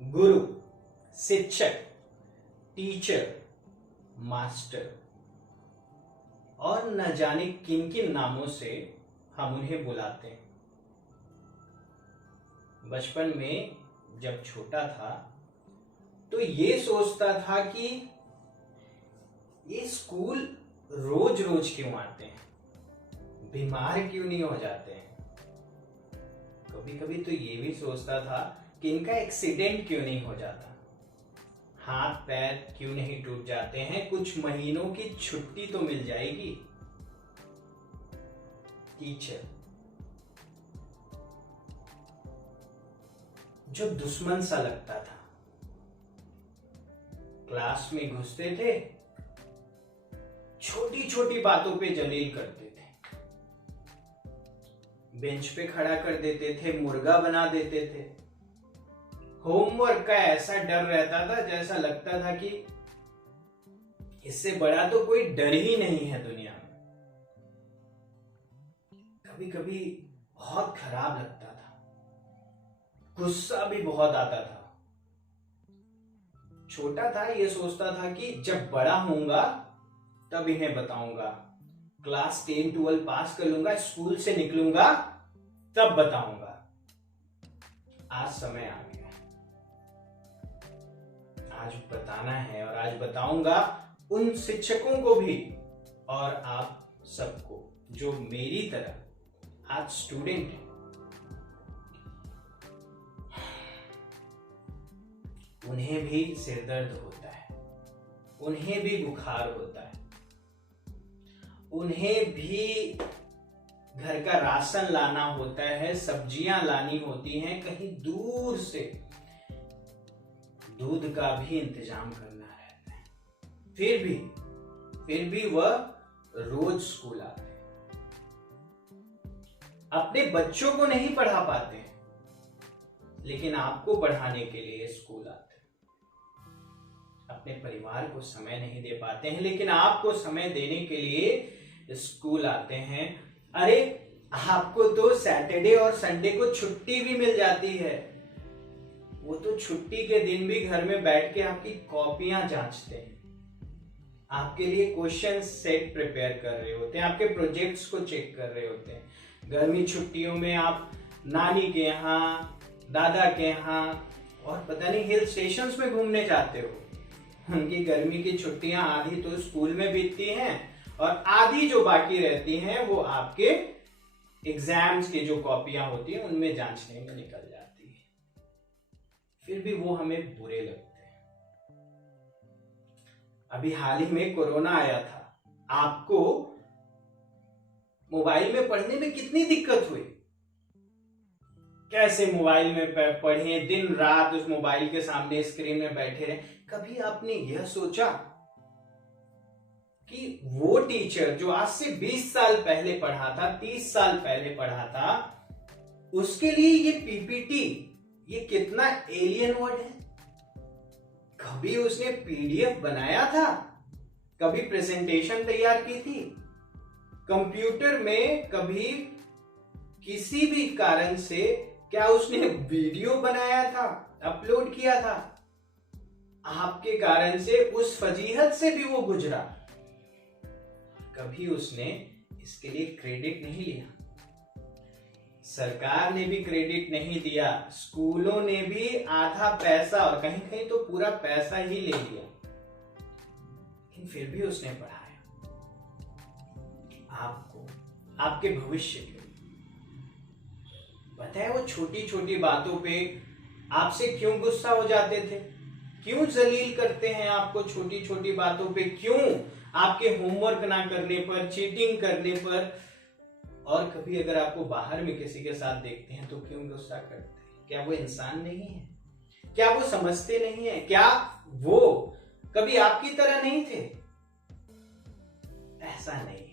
गुरु, शिक्षक, teacher, master और न जाने किन किन नामों से हम उन्हें बुलाते हैं। बचपन में जब छोटा था तो ये सोचता था कि ये स्कूल रोज रोज क्यों आते हैं, बीमार क्यों नहीं हो जाते हैं। कभी कभी तो ये भी सोचता था कि इनका एक्सीडेंट क्यों नहीं हो जाता, हाथ पैर क्यों नहीं टूट जाते हैं, कुछ महीनों की छुट्टी तो मिल जाएगी। टीचर जो दुश्मन सा लगता था, क्लास में घुसते थे, छोटी छोटी बातों पे जलील करते थे, बेंच पे खड़ा कर देते थे, मुर्गा बना देते थे। होमवर्क का ऐसा डर रहता था जैसा लगता था कि इससे बड़ा तो कोई डर ही नहीं है दुनिया में। कभी कभी बहुत खराब लगता था, गुस्सा भी बहुत आता था। छोटा था, ये सोचता था कि जब बड़ा होऊंगा तब इन्हें बताऊंगा, क्लास 10 12 पास कर लूंगा, स्कूल से निकलूंगा तब बताऊंगा। आज समय आ गया, आज बताना है और आज बताऊंगा उन शिक्षकों को भी और आप सबको जो मेरी तरह आज स्टूडेंट हैं। उन्हें भी सिरदर्द होता है, उन्हें भी बुखार होता है, उन्हें भी घर का राशन लाना होता है, सब्जियां लानी होती हैं, कहीं दूर से दूध का भी इंतजाम करना रहता है। फिर भी वह रोज स्कूल आते हैं। अपने बच्चों को नहीं पढ़ा पाते हैं, लेकिन आपको पढ़ाने के लिए स्कूल आते हैं। अपने परिवार को समय नहीं दे पाते हैं, लेकिन आपको समय देने के लिए स्कूल आते हैं। अरे आपको तो सैटरडे और संडे को छुट्टी भी मिल जाती है, वो तो छुट्टी के दिन भी घर में बैठ के आपकी कॉपियां जांचते हैं, आपके लिए क्वेश्चन सेट प्रिपेयर कर रहे होते हैं, आपके प्रोजेक्ट्स को चेक कर रहे होते हैं। गर्मी छुट्टियों में आप नानी के यहाँ, दादा के यहाँ और पता नहीं हिल स्टेशंस में घूमने जाते हो। उनकी गर्मी की छुट्टियां आधी तो स्कूल में बीतती हैं और आधी जो बाकी रहती हैं वो आपके एग्जाम्स की जो कॉपियां होती हैं उनमें जांचने में निकल जाती है। फिर भी वो हमें बुरे लगते हैं। अभी हाल ही में कोरोना आया था, आपको मोबाइल में पढ़ने में कितनी दिक्कत हुई, कैसे मोबाइल में पढ़ें, दिन रात उस मोबाइल के सामने स्क्रीन में बैठे रहे। कभी आपने यह सोचा कि वो टीचर जो आज से 20 साल पहले पढ़ा था, 30 साल पहले पढ़ा था, उसके लिए ये पीपीटी ये कितना एलियन वर्ड है। कभी उसने पीडीएफ बनाया था, कभी प्रेजेंटेशन तैयार की थी, कंप्यूटर में कभी किसी भी कारण से क्या उसने वीडियो बनाया था, अपलोड किया था। आपके कारण से उस फजीहत से भी वो गुजरा, कभी उसने इसके लिए क्रेडिट नहीं लिया। सरकार ने भी क्रेडिट नहीं दिया, स्कूलों ने भी आधा पैसा और कहीं कहीं तो पूरा पैसा ही ले लिया, लेकिन फिर भी उसने पढ़ाया आपको, आपके भविष्य के लिए। पता है वो छोटी छोटी बातों पे आपसे क्यों गुस्सा हो जाते थे, क्यों जलील करते हैं आपको छोटी छोटी बातों पे, क्यों आपके होमवर्क ना करने पर, चीटिंग करने पर, और कभी अगर आपको बाहर में किसी के साथ देखते हैं तो क्यों गुस्सा करते हैं। क्या वो इंसान नहीं है, क्या वो समझते नहीं है, क्या वो कभी आपकी तरह नहीं थे। ऐसा नहीं,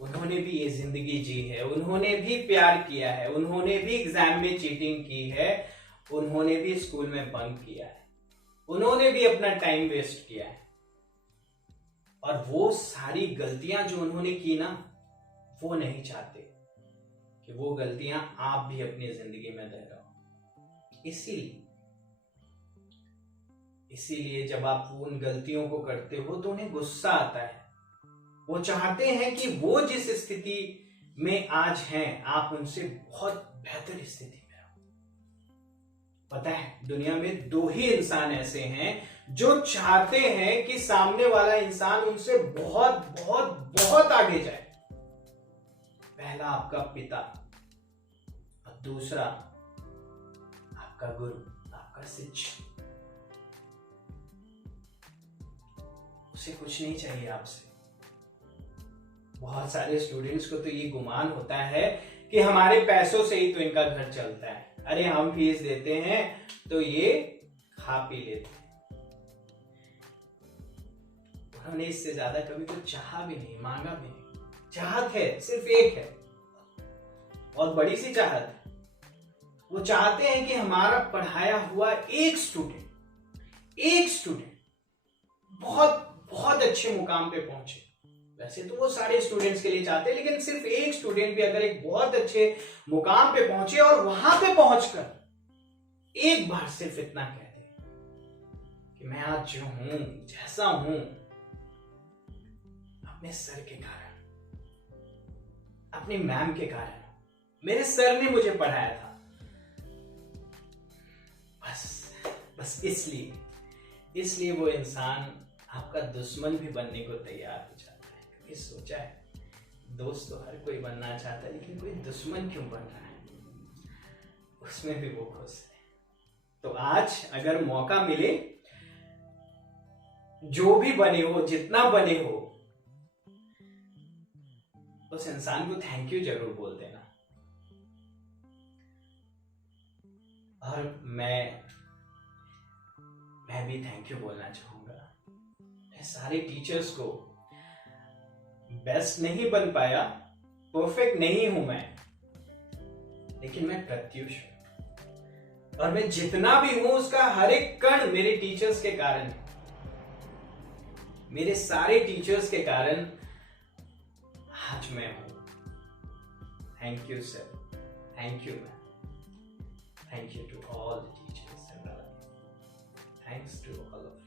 उन्होंने भी ये जिंदगी जी है, उन्होंने भी प्यार किया है, उन्होंने भी एग्जाम में चीटिंग की है, उन्होंने भी स्कूल में बंक किया है, उन्होंने भी अपना टाइम वेस्ट किया है। और वो सारी गलतियां जो उन्होंने की ना, वो नहीं चाहते कि वो गलतियां आप भी अपनी जिंदगी में दोहराओ। इसीलिए जब आप उन गलतियों को करते हो तो उन्हें गुस्सा आता है। वो चाहते हैं कि वो जिस स्थिति में आज हैं, आप उनसे बहुत बेहतर स्थिति में रहो। पता है, दुनिया में 2 ही इंसान ऐसे हैं जो चाहते हैं कि सामने वाला इंसान उनसे बहुत बहुत बहुत आगे जाए। पहला आपका पिता और दूसरा आपका गुरु, आपका शिक्षक। उसे कुछ नहीं चाहिए आपसे। बहुत सारे स्टूडेंट्स को तो ये गुमान होता है कि हमारे पैसों से ही तो इनका घर चलता है। अरे हम फीस देते हैं तो ये खा पी लेते हैं। उन्होंने इससे ज्यादा कभी कुछ चाहा भी नहीं, मांगा भी नहीं। चाहत है, सिर्फ एक है और बड़ी सी चाहत है। वो चाहते हैं कि हमारा पढ़ाया हुआ एक स्टूडेंट बहुत बहुत अच्छे मुकाम पे पहुंचे। वैसे तो वो सारे स्टूडेंट्स के लिए चाहते हैं, लेकिन सिर्फ एक स्टूडेंट भी अगर एक बहुत अच्छे मुकाम पे पहुंचे और वहां पे पहुंचकर एक बार सिर्फ इतना कह दे कि मैं आज जो हूं, जैसा हूं, अपने सर के कारण, अपनी मैम के कारण, मेरे सर ने मुझे पढ़ाया था, बस इसलिए वो इंसान आपका दुश्मन भी बनने को तैयार हो जाता है। कभी सोचा है, दोस्त तो हर कोई बनना चाहता है, लेकिन कोई दुश्मन क्यों बन रहा है? उसमें भी वो खुश है। तो आज अगर मौका मिले, जो भी बने हो, जितना बने हो, उस इंसान को थैंक यू जरूर बोल देना। और मैं भी थैंक यू बोलना चाहूंगा। मैं सारे टीचर्स को, बेस्ट नहीं बन पाया, परफेक्ट नहीं हूं मैं, लेकिन मैं प्रत्युष हूं। और मैं जितना भी हूं उसका हर एक कण मेरे टीचर्स के कारण है। मेरे सारे टीचर्स के कारण आज मैं हूं। Thank you sir, thank you ma'am, thank you to all the teachers and thanks to all of